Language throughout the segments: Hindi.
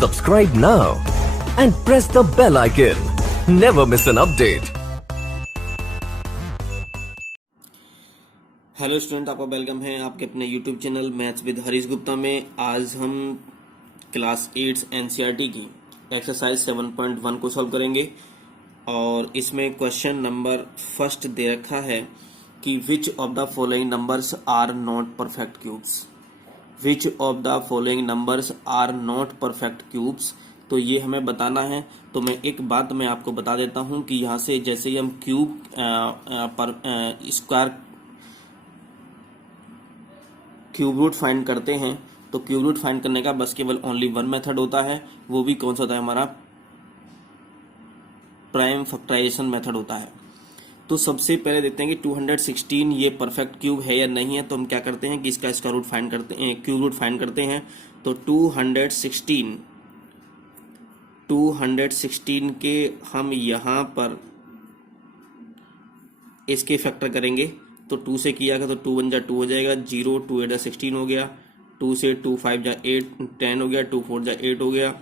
Subscribe now and press the bell icon. Never miss an update. Hello student, आपका वेलकम है आपके अपने YouTube channel maths with Harish Gupta में। आज हम क्लास 8 एनसीईआरटी की एक्सरसाइज 7.1 को सॉल्व करेंगे और इसमें क्वेश्चन नंबर फर्स्ट दे रखा है कि which of the following numbers are not perfect cubes. Which of the following numbers are not perfect cubes, तो ये हमें बताना है। तो मैं एक बात मैं आपको बता देता हूँ कि यहाँ से जैसे ही हम क्यूब पर स्क्वायर क्यूब रूट फाइंड करते हैं तो क्यूब रूट फाइंड करने का बस केवल ओनली वन मेथड होता है। वो भी कौन सा होता है? हमारा प्राइम फैक्टराइजेशन मेथड होता है। तो सबसे पहले देखते हैं कि 216 ये परफेक्ट क्यूब है या नहीं है। तो हम क्या करते हैं कि इसका स्क्वायर रूट फाइंड करते हैं, क्यूब रूट फाइंड करते हैं। तो 216 के हम यहाँ पर इसके फैक्टर करेंगे। तो 2 से किया गया तो 2 1 जा 2 हो जाएगा, 0 2 8 जा 16 हो गया, 2 से 2 5 जा 8 10 हो गया, 2 4 जा 8 हो गया,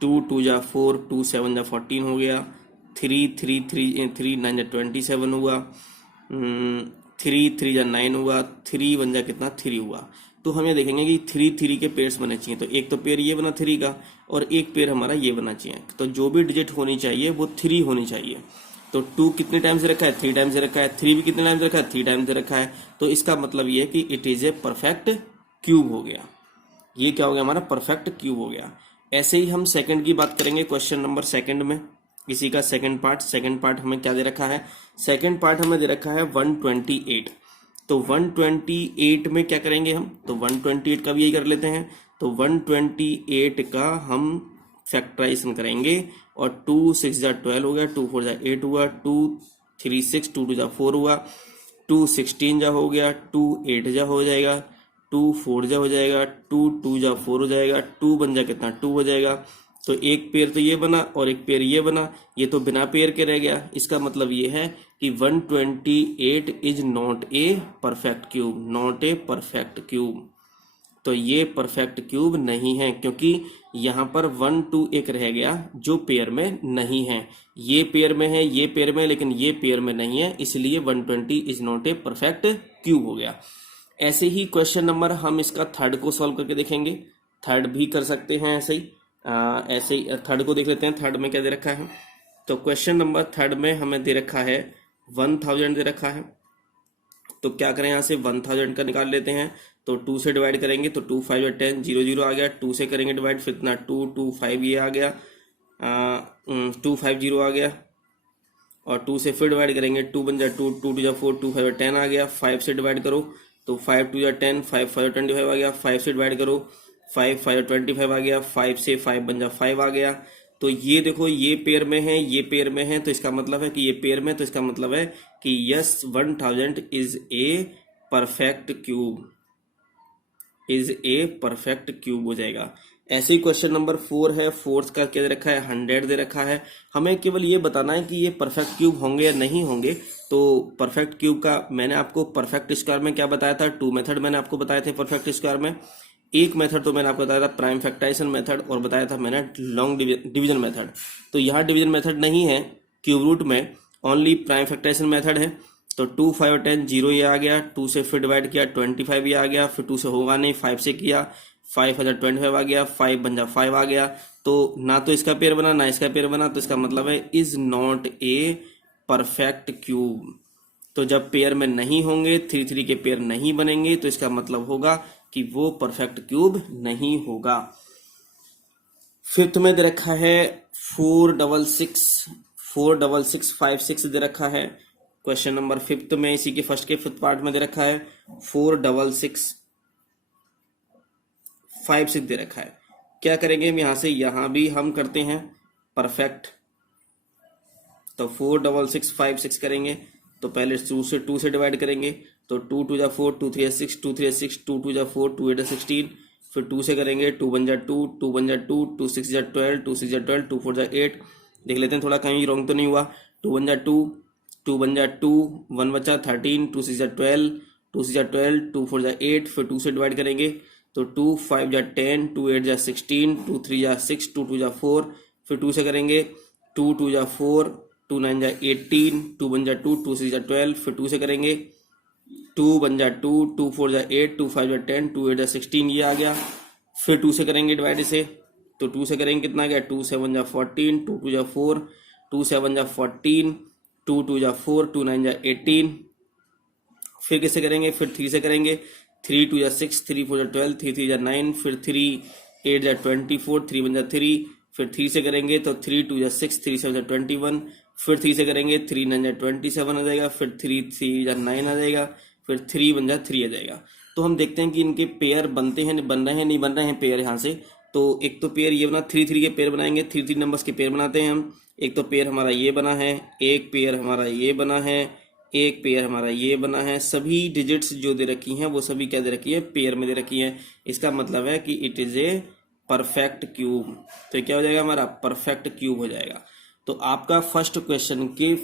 2 2 जा 4, 2 7 जा 14 हो गया, 3 3 9 जा 27 हुआ, 3 3 जा 9 हुआ, 3 1 जा कितना 3 हुआ। तो हम ये देखेंगे कि 3 के पेयर्स बने चाहिए। तो एक तो पेयर ये बना 3 का और एक पेयर हमारा ये बना चाहिए। तो जो भी डिजिट होनी चाहिए वो 3 होनी चाहिए। तो 2 कितने टाइम्स रखा है? 3 टाइम्स रखा है। 3 भी कितने टाइम्स रखा है? 3 टाइम्स रखा है। तो इसका मतलब ये है कि it is a perfect cube हो गया। ये क्या हो गया? हमारा परफेक्ट क्यूब हो गया। ऐसे ही हम सेकंड की बात करेंगे। क्वेश्चन नंबर सेकंड में इसी का सेकंड पार्ट हमें क्या दे रखा है? सेकंड पार्ट हमें दे रखा है 128। तो 128 में क्या करेंगे हम? तो 128 का भी यही कर लेते हैं। तो 128 का हम फैक्टराइजेशन करेंगे और 2 6 जा 12 हो गया, 2 4 जा 8 हुआ, 2 3 6 2 2 जा 4 हुआ, 2 16 जा हो गया, 2 8 जा हो जाएगा, 2 4 जा हो जाएगा, 2 2 जा 4 हो जाएगा, 2 बन जा कितना 2 हो जाएगा। तो एक पेयर तो ये बना और एक पेयर ये बना, ये तो बिना पेयर के रह गया। इसका मतलब ये है कि 128 is not a perfect cube, not a perfect cube. तो ये परफेक्ट क्यूब नहीं है क्योंकि यहाँ पर 1 2 एक रह गया जो पेयर में नहीं है। ये पेयर में है, ये पेयर में, लेकिन ये पेयर में नहीं है, इसलिए 120 is not a perfect cube हो गया। ऐसे ही क्वेश्चन नंबर हम इसका थर्ड को सॉल्व करके देखेंगे। थर्ड भी कर सकते हैं ऐसे ही। ऐसे ही थर्ड को देख लेते हैं। थर्ड में क्या दे रखा है? तो क्वेश्चन नंबर थर्ड में हमें दे रखा है 1000 दे रखा है। तो क्या करें? यहाँ से 1000 का निकाल लेते हैं। तो 2 से डिवाइड करेंगे तो 2 5 10 0 0 आ गया। 2 से करेंगे डिवाइड फिर इतना 2 2 5 ये आ गया, 2 5 0 आ गया। और 2 से फिर डिवाइड करेंगे, 2 बन जा 2 2 2 जा 4 2 5 10 आ गया। 5 से डिवाइड करो तो 5 2 जा 10 5 5 25 आ गया। 5 से डिवाइड करो 5 5 25 आ गया। 5 से 5 बन जा 5 आ गया। तो ये देखो ये पेयर में है, ये पेयर में है, तो इसका मतलब है कि ये पेयर में, तो इसका मतलब है कि yes 1000 is a perfect cube, is a perfect cube हो जाएगा। ऐसे ही क्वेश्चन नंबर 4 है। फोर्थ का क्या दे रखा है? 100 दे रखा है। हमें केवल ये बताना है कि ये परफेक्ट क्यूब होंगे या नहीं होंगे। तो परफेक्ट क्यूब का मैंने आपको परफेक्ट स्क्वायर में क्या बताया था? 2 मेथड मैंने आपको बताए थे परफेक्ट स्क्वायर में। एक मेथड तो मैंने आपको बताया था प्राइम फैक्टराइजेशन मेथड और बताया था मैंने लॉन्ग डिवीजन मेथड। तो यहाँ डिवीजन मेथड नहीं है क्यूब रूट में, ओनली प्राइम फैक्टराइजेशन मेथड है। तो 2 5 10 0 ये आ गया। 2 से फिर डिवाइड किया 25 ये आ गया। फिर 2 से होगा नहीं, 5 से किया 5 25 आ गया, 5 बन जा 5 आ गया। तो ना तो इसका पेयर बना ना इसका पेयर बना, तो इसका मतलब है is not a perfect cube. तो जब पेयर में नहीं होंगे, 3 3 के पेयर नहीं बनेंगे, तो इसका मतलब होगा कि वो परफेक्ट क्यूब नहीं होगा। फिफ्थ में दे रखा है 466 दे रखा है। क्वेश्चन नंबर फिफ्थ में इसी के फर्स्ट के फिफ्थ पार्ट में दे रखा है 46656 दे रखा है। क्या करेंगे हम यहाँ से? यहाँ भी हम करते हैं परफेक्ट। तो 46656 करेंगे तो पहले 2 से डिवाइड करेंगे। तो 2 2 जा 4 2 3 6 2 3 6 2 2 जा 4 2 8 16। फिर 2 से करेंगे 2 1 जा 2 2 1 जा 2 2 6 जा 12 2 6 जा 12 2 4 जा 8। देख लेते हैं थोड़ा कहीं रॉन्ग तो नहीं हुआ। 2 1 जा 2 2 1 जा 2 1 बचा 13 2 6 जा 12 2 6 जा 12 2 4 जा 8। फिर 2 से डिवाइड करेंगे तो 2 5 जा 10, 2 8 जा 16, 2 3 जा 6, 2 2 जा 4, फिर 2 से करेंगे 2 2 जा 4, 2 9 जा 18, 2 1 जा 2, 2 6 जा 12, फिर 2 से करेंगे 2 1 जा 2, 2 4 जा 8, 2 5 जा 10, 2 8 जा 16, ये आ गया। फिर 2 से करेंगे डिवाइड इसे, तो 2 से करेंगे कितना गया 2 7 जा 14, 2 2 जा 4, 2 7 जा 14, 2 2 जा 4, 2 9 जा 18, फिर किससे करेंगे, फिर 3 से करेंगे 3 2 जा 6, 3 4 जा 12, 3 3 जा 9, फिर 3 8 जा 24, 3 1 जा 3, फिर 3 से करेंगे तो 3 2 जा 6, 3 7 जा 21, फिर 3 से करेंगे 3 9 जा 27 आ जाएगा, फिर 3 3 जा 9 आ जाएगा, फिर 3 1 जा 3 आ जाएगा। तो हम देखते हैं कि इनके पेयर बनते हैं, बन रहे हैं नहीं बन रहे हैं पेयर यहाँ से। तो एक तो पेयर ये बना, 3 3 के पेयर बनाएंगे, 3 3 नंबर्स के पेयर बनाते हैं हम। एक तो पेयर हमारा ये बना है, एक पेयर हमारा ये बना है, एक पेयर हमारा ये बना है। सभी डिजिट्स जो दे रखी हैं वो सभी क्या दे रखी है, पेयर में दे रखी है। इसका मतलब है कि it is a perfect cube. तो ये क्या हो जाएगा, हमारा परफेक्ट क्यूब हो जाएगा। तो आपका फर्स्ट क्वेश्चन के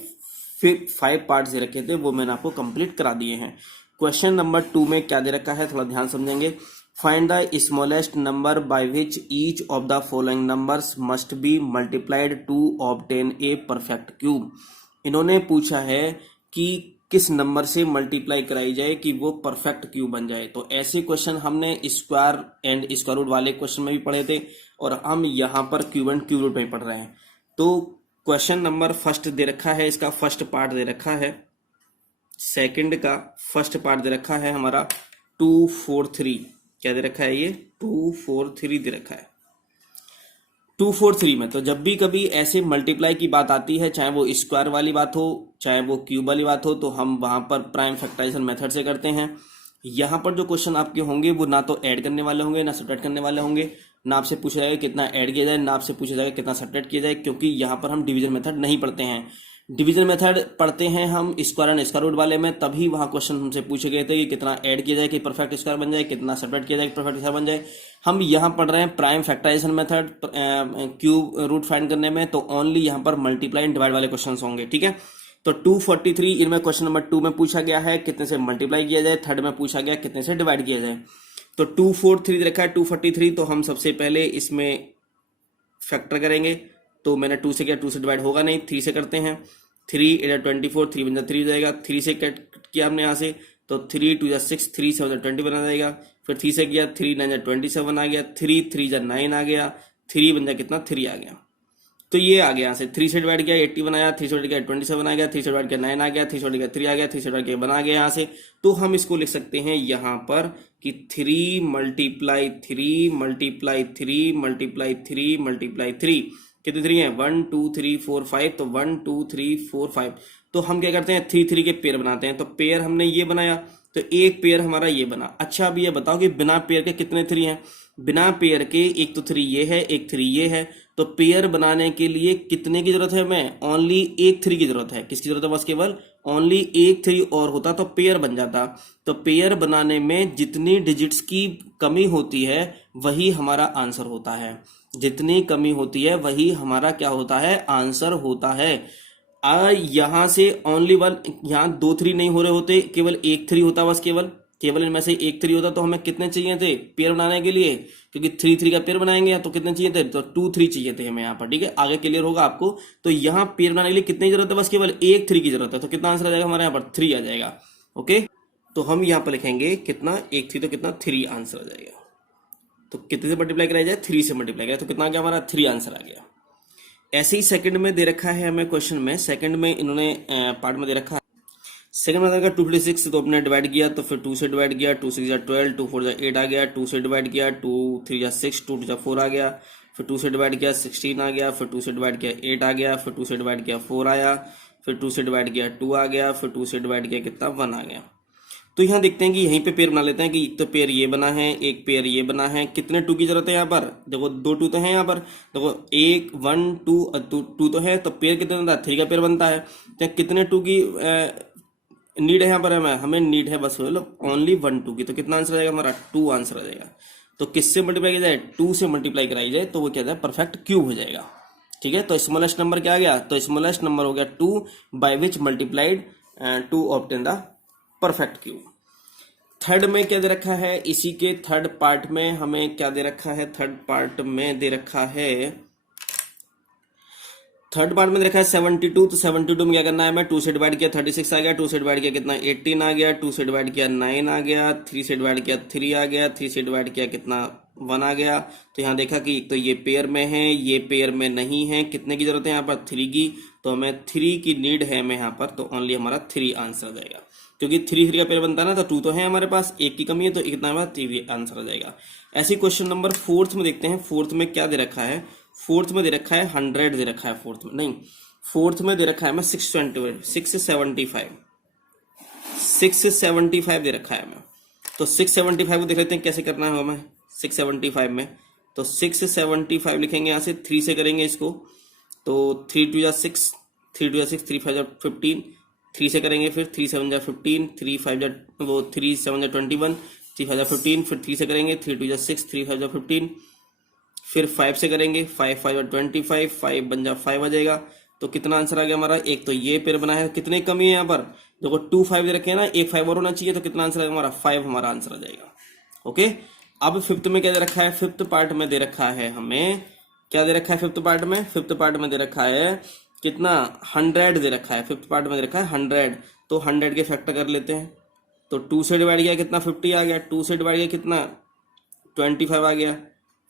5 पार्ट्स दे रखे थे, वो मैंने आपको कंप्लीट करा दिए हैं। क्वेश्चन नंबर 2 में क्या दे रखा है, थोड़ा ध्यान समझेंगे। Find the smallest number by which each of the following numbers must be multiplied to obtain a perfect cube. इन्होंने पूछा है कि किस नंबर से मल्टीप्लाई कराई जाए कि वो परफेक्ट क्यूब बन जाए। तो ऐसे क्वेश्चन हमने स्क्वायर एंड स्क्वायर रूट वाले क्वेश्चन में भी पढ़े थे, और हम यहाँ पर क्यूब एंड क्यूब रूट में पढ़ रहे हैं। तो क्वेश्चन नंबर फर्स्ट दे रखा है, इसका फर्स्ट पार्ट दे रखा है, सेकंड का फर्स्ट पार्ट दे रखा है हमारा 2 4 3। क्या दे रखा है, ये 2 4 3 दे रखा है। 2 4 3 में तो जब भी कभी ऐसे मल्टीप्लाई की बात आती है, चाहे वो स्क्वायर वाली बात हो चाहे वो क्यूब वाली बात हो, तो हम वहां पर प्राइम फैक्टराइजेशन मेथड से करते हैं। यहाँ पर जो क्वेश्चन आपके होंगे वो ना तो ऐड करने वाले होंगे ना सब्ट्रैक्ट करने वाले होंगे, ना आपसे पूछा जाएगा कितना ऐड किया जाए, ना आपसे पूछा जाएगा कितना सब्ट्रैक्ट किया जाए, क्योंकि यहाँ पर हम डिवीजन मेथड नहीं पढ़ते हैं। डिवीजन मेथड पढ़ते हैं हम स्क्वायर एंड स्क्वायर रूट वाले में, तभी वहां क्वेश्चन हमसे पूछे गए थे कि कितना ऐड किया जाए कि परफेक्ट स्क्वायर बन जाए, कितना सब्ट्रैक्ट किया जाए कि परफेक्ट स्क्वायर बन जाए। हम यहाँ पढ़ रहे हैं prime factorization method cube root find करने में, तो ओनली यहाँ पर मल्टीप्लाई एंड डिवाइड वाले क्वेश्चन होंगे, ठीक है। तो 243 इनमें क्वेश्चन नंबर 2 में पूछा गया है कितने से मल्टीप्लाई किया जाए, थर्ड में पूछा गया कितने से डिवाइड किया जाए। तो 243 रखा है 243, तो हम सबसे पहले इसमें फैक्टर करेंगे। तो मैंने 2 से किया, 2 से डिवाइड होगा नहीं, 3 से करते हैं। 3 8 24, 3 बन 3 हो जाएगा। 3 से कट किया हमने यहाँ से, तो 3 2 जा 6, 3 7 20 बना जाएगा। फिर 3 से किया, 3 9 जा 27 आ गया, 3 3 जा 9 आ गया, 3 बन जा कितना 3 आ गया। तो ये आ गया यहाँ से, 3 से डिवाइड किया 81 आया, 3 से डिवाइड किया 27 आ गया, 3 से डिवाइड किया 9 आ गया, 3 से डिवाइड किया 3 आ गया, 3 से डिवाइड किया बना गया यहाँ से। तो हम इसको लिख सकते हैं यहाँ पर कि 3 मल्टीप्लाई 3 मल्टीप्लाई 3 मल्टीप्लाई 3 मल्टीप्लाई 3, कितने 3 है 1 2 3 4 5, तो 1 2 3 4 5। तो हम क्या करते हैं 3 3 के पेयर बनाते हैं। तो पेयर हमने ये बनाया, तो एक पेयर हमारा ये बना। अच्छा अब ये बताओ कि बिना पेयर के कितने 3 हैं। बिना पेयर के एक तो 3 ये है, एक 3 ये है। तो पेयर बनाने के लिए कितने की जरूरत है, हमें ओनली एक 3 की जरूरत है। किसकी जरूरत है, बस केवल ओनली एक 3 और होता तो पेयर बन जाता। तो पेयर बनाने में जितनी डिजिट्स की कमी होती है वही हमारा आंसर होता है। जितनी कमी होती है वही हमारा क्या होता है, आंसर होता है। यहां से ओनली वन, यहाँ 2 3 नहीं हो रहे होते, केवल एक 3 होता, बस केवल इनमें से एक 3 होता। तो हमें कितने चाहिए थे पेयर बनाने के लिए, क्योंकि 3 3 का पेयर बनाएंगे तो कितने चाहिए थे, तो 2 3 चाहिए थे हमें यहाँ पर, ठीक है। आगे क्लियर होगा आपको। तो यहाँ पेयर बनाने के लिए कितनी जरूरत है, बस केवल एक 3 की जरूरत है। तो कितना आंसर आ जाएगा हमारे यहाँ पर 3 आ जाएगा। ओके, तो हम यहाँ पर लिखेंगे कितना, एक 3 तो कितना 3 आंसर आ जाएगा। तो कितने से मल्टीप्लाई कराया जाए, 3 से मल्टीप्लाई कराया, तो कितना आ गया हमारा 3 आंसर आ गया। ऐसे ही सेकंड में दे रखा है हमें क्वेश्चन में, सेकंड में इन्होंने पार्ट में दे रखा है। सेकंड में देखा 256, तो अपने डिवाइड किया, तो फिर 2 से डिवाइड किया, 2 6 जा 12, 2 4 जा 8 आ गया। 2 से डिवाइड किया, 2 3 जा 6, 2 2 जा 4 आ गया। फिर 2 से डिवाइड किया 16 आ गया। फिर 2 से डिवाइड किया 8 आ गया। फिर 2 से डिवाइड किया 4 आया। फिर 2 से डिवाइड किया 2 आ गया। फिर 2 से डिवाइड किया कितना 1 आ गया। तो यहाँ देखते हैं कि यहीं पे पेयर बना लेते हैं कि एक तो पेयर ये बना है, एक पेयर ये बना है। कितने 2 की जरूरत है यहाँ पर, देखो 2 2 तो है यहाँ पर, देखो 1 1 2 तो है, तो पेयर कितने बनता है, 3 का पेयर बनता है। तो कितने 2 की नीड है यहाँ पर, हमें नीड है बस ओनली 1 2 की। तो कितना आंसर आ जाएगा हमारा 2 आंसर आ जाएगा। तो किससे मल्टीप्लाई किया जाए, 2 से मल्टीप्लाई कराई जाए, तो वो क्या है परफेक्ट क्यूब हो जाएगा, ठीक है। तो स्मॉलेस्ट नंबर क्या आ गया, तो स्मॉलेस्ट नंबर हो गया 2 by which multiplied 2 obtain the perfect cube. Third में क्या दे रखा है, इसी के थर्ड पार्ट में हमें क्या दे रखा है, थर्ड पार्ट में दे रखा है, थर्ड पार्ट में देखा है 72। तो 72 में क्या करना है, मैं 2 से डिवाइड किया 36 आ गया, 2 से डिवाइड किया कितना 18 आ गया, 2 से डिवाइड किया 9 आ गया, 3 से डिवाइड किया 3 आ गया, 3 से डिवाइड किया कितना 1 आ गया। तो यहाँ देखा कि एक तो ये पेयर में है, ये पेयर में नहीं है, कितने की जरूरत है यहाँ पर 3 की, तो हमें 3 की नीड है हमें यहाँ पर, तो ओनली हमारा 3 आंसर जाएगा, क्योंकि 3 3 का पेयर बनता है ना, तो 2 तो है हमारे पास, 1 की कमी है, तो कितना हमारा 3 आंसर आ जाएगा। ऐसे क्वेश्चन नंबर फोर्थ में देखते हैं, फोर्थ में क्या दे रखा है, फोर्थ में दे रखा है 100 दे रखा है, फोर्थ में नहीं, फोर्थ में दे रखा है मैं 675 दे रखा है मैं, तो 675 को देख लेते हैं कैसे करना है हमें 675 में। तो 675 लिखेंगे यहाँ से, 3 से करेंगे इसको, तो 3 2 6, 3 2 6, 3 5 15, 3 से करेंगे, फिर 3 7 15, 3 5 वो 3 7 21, 3 5 15, फिर 3 से करेंगे, 3 2 6, 3 5 15, फिर 5 से करेंगे, 5 5 25, 5 बन जा 5 आ जाएगा। तो कितना आंसर आ गया हमारा, एक तो ये पेयर बना है, कितने कमी है यहाँ पर, देखो 2 5 दे रखे हैं ना, एक 5 और होना चाहिए, तो कितना आंसर आएगा हमारा 5 हमारा आंसर आ जाएगा। ओके, अब फिफ्थ में क्या दे रखा है, फिफ्थ पार्ट में दे रखा है हमें, क्या दे रखा है फिफ्थ पार्ट में, फिफ्थ पार्ट में दे रखा है कितना 100 दे रखा है, फिफ्थ पार्ट में दे रखा है 100, तो 100 के फैक्टर कर लेते हैं। तो 2 से डिवाइड किया कितना 50 आ गया, 2 से डिवाइड किया कितना 25 आ गया,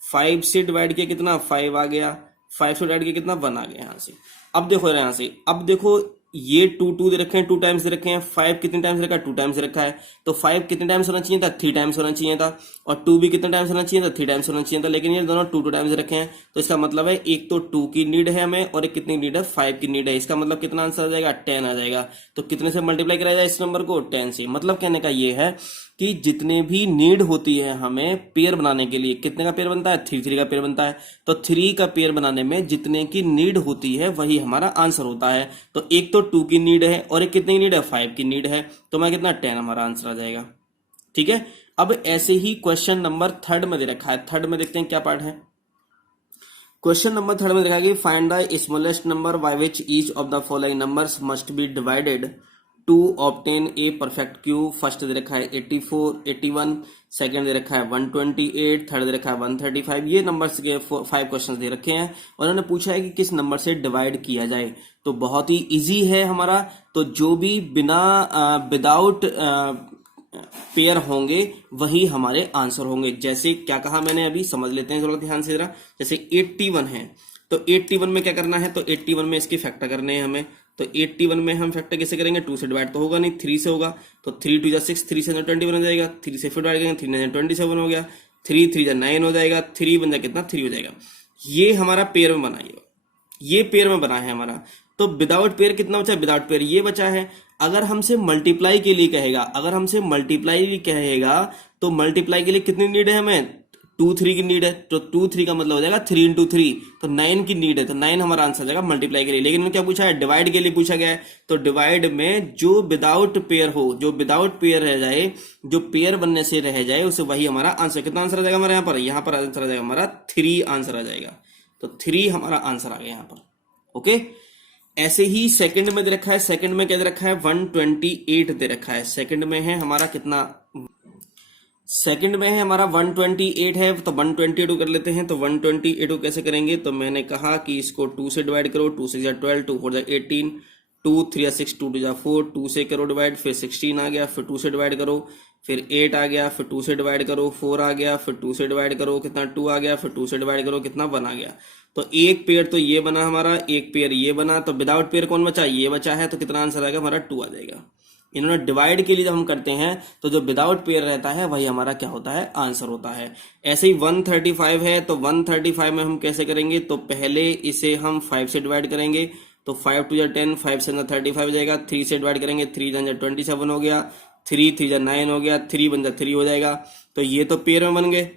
5 से डिवाइड किया कितना 5 आ गया, 5 से डिवाइड किया कितना 1 आ गया यहाँ से। अब देखो यहाँ से, अब देखो ये 2 2 दे रखे हैं, 2 टाइम्स दे रखे हैं, 5 कितने टाइम्स रखा है 2 टाइम्स रखा है, तो 5 कितने टाइम्स होना चाहिए था 3 टाइम्स होना चाहिए था, और 2 भी कितने टाइम्स होना चाहिए था 3 टाइम्स होना चाहिए था, लेकिन ये दोनों 2 2 टाइम्स रखे हैं, तो इसका मतलब है एक तो 2 की नीड है हमें, और एक कितनी नीड है 5 की नीड है, इसका मतलब कितना आंसर आ जाएगा 10 आ जाएगा। तो कितने से मल्टीप्लाई कराया जाए इस नंबर को 10 से, मतलब कहने का ये है कि जितने भी नीड होती है हमें पेयर बनाने के लिए, कितने का पेयर बनता है 3 3 का पेयर बनता है, तो 3 का पेयर बनाने में जितने की नीड होती है वही हमारा आंसर होता है। तो एक तो 2 की नीड है, और एक कितने की नीड है 5 की नीड है, तो मैं कितना 10 हमारा आंसर आ जाएगा। ठीक है, अब ऐसे ही क्वेश्चन नंबर थर्ड में दे रखा है, थर्ड में देखते हैं क्या पार्ट है। क्वेश्चन नंबर थर्ड में देखा कि find the smallest number by which each of the following numbers must be divided to obtain a perfect cube. First दे रखा है 84 81, सेकंड दे रखा है 128, थर्ड दे रखा है 135। ये नंबर्स के 5 क्वेश्चंस दे रखे हैं, और उन्होंने पूछा है कि किस नंबर से डिवाइड किया जाए। तो बहुत ही इजी है हमारा, तो जो भी बिना विदाउट पेयर होंगे वही हमारे आंसर होंगे। जैसे क्या कहा मैंने अभी, समझ लेते हैं थोड़ा ध्यान से जरा। जैसे 81 है, तो 81 में क्या करना है, तो 81 में इसकी फैक्टर करने हैं हमें। तो 81 में हम फैक्टर कैसे करेंगे, 2 से डिवाइड तो होगा नहीं, 3 से होगा, तो 3 2 6, 3 से 21 हो जाएगा, 3 से फिर डिवाइड करेंगे, 3 9 27 हो गया, 3 3 9 हो जाएगा, 3 बन जाए कितना 3 हो जाएगा। ये हमारा पेयर में बना, ये पेयर में बना है हमारा। तो विदाउट पेयर कितना बचा है, विदाउट पेयर ये बचा है। अगर हमसे मल्टीप्लाई के लिए कहेगा, अगर हमसे मल्टीप्लाई कहेगा, तो मल्टीप्लाई के लिए कितनी नीड है हमें 2 3 की नीड है, तो 2 3 का मतलब हो जाएगा 3 × 3, तो 9 की नीड है, तो 9 हमारा आंसर आ जाएगा मल्टीप्लाई के लिए। लेकिन क्या पूछा है, डिवाइड के लिए पूछा गया है, तो डिवाइड में जो विदाउट पेयर हो, जो विदाउट पेयर रह जाए, जो पेयर बनने से रह जाए, उसे वही हमारा आंसर। कितना आंसर आ जाएगा हमारे यहाँ पर आंसर आ जाएगा हमारा 3 आंसर आ जाएगा, तो 3 हमारा आंसर आ गया यहाँ पर। ओके, ऐसे ही सेकंड में दे रखा है, सेकंड में क्या दे रखा है 128 दे रखा है, सेकंड में है हमारा कितना, सेकंड में है हमारा 128 है, तो 128 कर लेते हैं। तो 128 कैसे करेंगे, तो मैंने कहा कि इसको 2 से डिवाइड करो, 2 6 12, 2 4 18, 2 3 6, 2 2 4, 2 से करो डिवाइड, फिर 16 आ गया, फिर 2 से डिवाइड करो, फिर 8 आ गया, फिर 2 से डिवाइड करो, 4 आ गया, फिर 2 से डिवाइड करो कितना 2 आ गया, फिर 2 से डिवाइड करो कितना 1 आ गया। तो एक पेयर तो ये बना हमारा, एक पेयर ये बना, तो विदाउट पेयर कौन बचा, ये बचा है, तो कितना आंसर आएगा हमारा 2 आ जाएगा। इन्होंने डिवाइड के लिए जब हम करते हैं, तो जो विदाउट पेयर रहता है वही हमारा क्या होता है, आंसर होता है। ऐसे ही 135 है, तो 135 में हम कैसे करेंगे, तो पहले इसे हम 5 से डिवाइड करेंगे, तो 5 2 10, 5 से 35 हो जाएगा, 3 से डिवाइड करेंगे, 3 27 हो गया, 3 3 9 हो गया, 3 बन 3 हो जाएगा। तो ये तो पेयर में बन गए,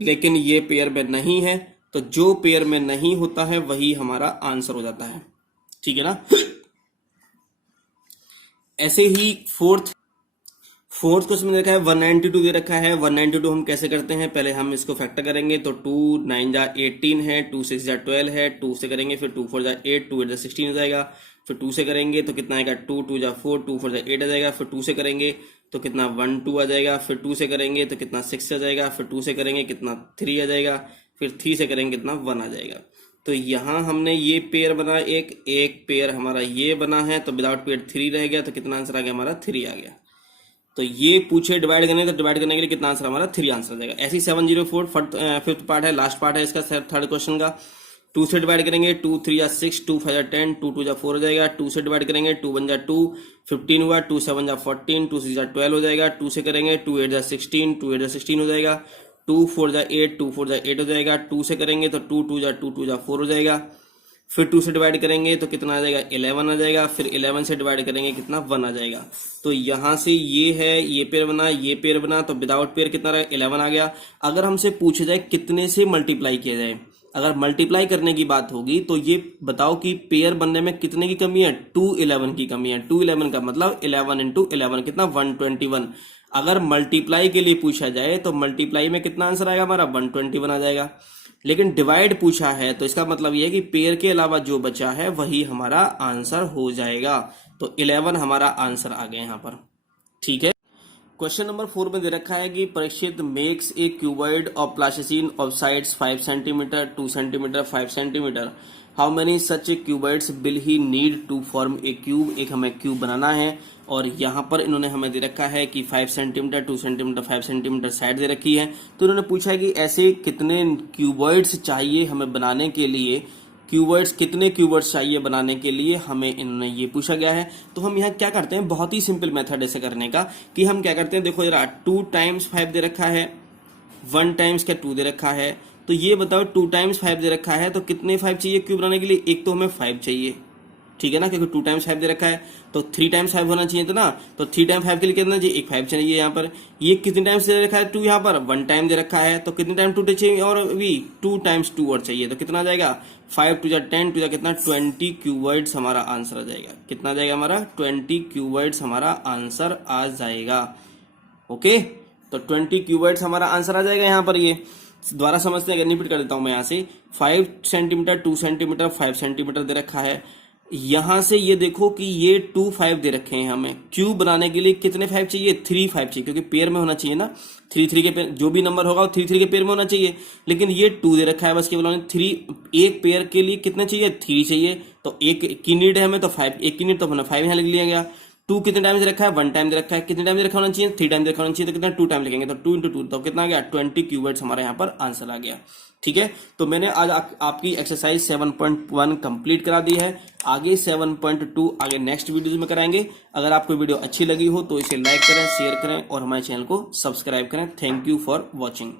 लेकिन ये पेयर में नहीं है, तो जो पेयर में नहीं होता है वही हमारा आंसर हो जाता है। ठीक है ना। ऐसे ही फोर्थ क्वेश्चन में देखा है 192 दे रखा है। 192 हम कैसे करते हैं, पहले हम इसको फैक्टर करेंगे, तो 2 9 18 है, 2 6 12 है, 2 से करेंगे, फिर 2 4 8, 2 8 16 हो जाएगा, फिर 2 से करेंगे तो कितना आएगा 2 2 4, 2 4 8 आ जाएगा, फिर 2 से करेंगे तो कितना 1 2 आ जाएगा, फिर 2 से करेंगे तो कितना 6 आ जाएगा, फिर 2 से करेंगे कितना 3 आ जाएगा, फिर 3 से करेंगे कितना 1 आ जाएगा। तो यहाँ हमने ये पेयर बना, एक पेयर हमारा ये बना है, तो विदाउट पेयर 3 रह गया, तो कितना आंसर आ गया हमारा 3 आ गया। तो ये पूछे डिवाइड करने, तो डिवाइड करने के लिए कितना आंसर हमारा 3 आंसर आ जाएगा। ऐसी 704 फिफ्थ पार्ट है, लास्ट पार्ट है इसका थर्ड क्वेश्चन का। 2 से डिवाइड करेंगे 2 3 या 6, 2 5 या 10, 2 2 या 4 हो जाएगा। 2 से डिवाइड करेंगे 2 1 या 2, 15 हुआ। 2 7 या 14, 2 6 या 12 हो जाएगा। 2 से करेंगे 2 8 या 16, 2 8 या 16 हो जाएगा। 2 4 या 8, 2 4 या 8 हो जाएगा। 2 से करेंगे तो 2 2 या 2 2 या 4 हो जाएगा। फिर 2 से डिवाइड करेंगे तो कितना आ जाएगा 11 आ जाएगा। फिर 11 से डिवाइड करेंगे कितना 1 आ जाएगा। तो यहां से ये है, ये पेयर बना, ये पेयर बना, तो विदाउट पेयर कितना रहा 11 आ गया। अगर हमसे पूछा जाए कितने से मल्टीप्लाई किया जाए, अगर मल्टीप्लाई करने की बात होगी तो ये बताओ कि पेयर बनने में कितने की कमी है, 211 की कमी है। 211 का मतलब 11 इंटू 11 कितना 121। अगर मल्टीप्लाई के लिए पूछा जाए तो मल्टीप्लाई में कितना आंसर आएगा हमारा 121 आ जाएगा। लेकिन डिवाइड पूछा है तो इसका मतलब यह है कि पेयर के अलावा जो बचा है वही हमारा आंसर हो जाएगा। तो 11 हमारा आंसर आ गया यहाँ पर। ठीक है। क्वेश्चन नंबर 4 में दे रखा है कि Parikshit makes a cuboid of plasticine of sides 5 centimetre, 2 centimetre, 5 centimetre. How many such cuboids will he need to form a cube. एक हमें क्यूब बनाना है और यहाँ पर इन्होंने हमें दे रखा है कि 5 सेंटीमीटर, 2 सेंटीमीटर, 5 सेंटीमीटर साइड दे रखी है। तो इन्होंने पूछा है कि ऐसे कितने क्यूबॉइड्स चाहिए हमें बनाने के लिए, क्यूबॉइड्स कितने क्यूबॉइड्स चाहिए बनाने के लिए, हमें इन्होंने ये पूछा गया है। तो हम यहाँ क्या करते हैं, बहुत ही सिंपल मेथड ऐसे करने का कि हम क्या करते हैं, देखो जरा 2 टाइम्स 5 दे रखा है, 1 टाइम्स क्या 2 दे रखा है। तो ये बताओ 2 टाइम्स 5 दे रखा है तो कितने 5 चाहिए क्यूब बनाने के लिए। एक तो हमें 5 चाहिए, ठीक है ना, क्योंकि 2 टाइम्स 5 दे रखा है तो 3 टाइम्स 5 होना चाहिए था ना। तो 3 टाइम्स 5 के लिए कितना चाहिए, एक 5 चाहिए यहाँ पर। ये कितने टाइम्स दे रखा है 2, यहाँ पर 1 टाइम दे रखा है तो कितने टाइम 2 चाहिए, और अभी 2 टाइम्स 2 और चाहिए। तो कितना आ जाएगा 5 2 10 2 कितना 20 क्यूबॉइड्स हमारा आंसर आ जाएगा। कितना आ जाएगा हमारा 20 क्यूबॉइड्स हमारा आंसर आ जाएगा। ओके, तो 20 क्यूबॉइड्स हमारा आंसर आ जाएगा। यहाँ पर ये द्वारा समझते हैं, रिपीट कर देता हूं मैं यहाँ से। 5 सेंटीमीटर, 2 सेंटीमीटर, 5 सेंटीमीटर दे रखा है। यहां से ये देखो कि ये 2 5 दे रखे हैं। हमें क्यूब बनाने के लिए कितने 5 चाहिए, 3 5 चाहिए, क्योंकि पेयर में होना चाहिए ना। 3 3 के पेयर, जो भी नंबर होगा वो 3 3 के पेयर में होना चाहिए। लेकिन ये 2 दे रखा है, बस केवल 3। एक पेयर के लिए कितने चाहिए, 3 चाहिए। तो एक की नीड है हमें, तो 5 एक की नीड, तो हमने 5 यहाँ लिख लिया गया। 2 कितने टाइम से रखा है, 1 टाइम दे रखा है। कितने टाइम दे रखा होना चाहिए, 3 टाइम दे रखा होना चाहिए। तो कितना 2 टाइम लिखेंगे, तो 2 इंटू 2, तो कितना आ गया 20 क्यूबॉइड्स हमारे यहाँ पर आंसर आ गया। ठीक है, तो मैंने आज आपकी एक्सरसाइज 7.1 कंप्लीट करा दी है। आगे 7.2 आगे नेक्स्ट वीडियो में कराएंगे। अगर आपको वीडियो अच्छी लगी हो तो इसे लाइक करें, शेयर करें और हमारे चैनल को सब्सक्राइब करें। Thank you for watching.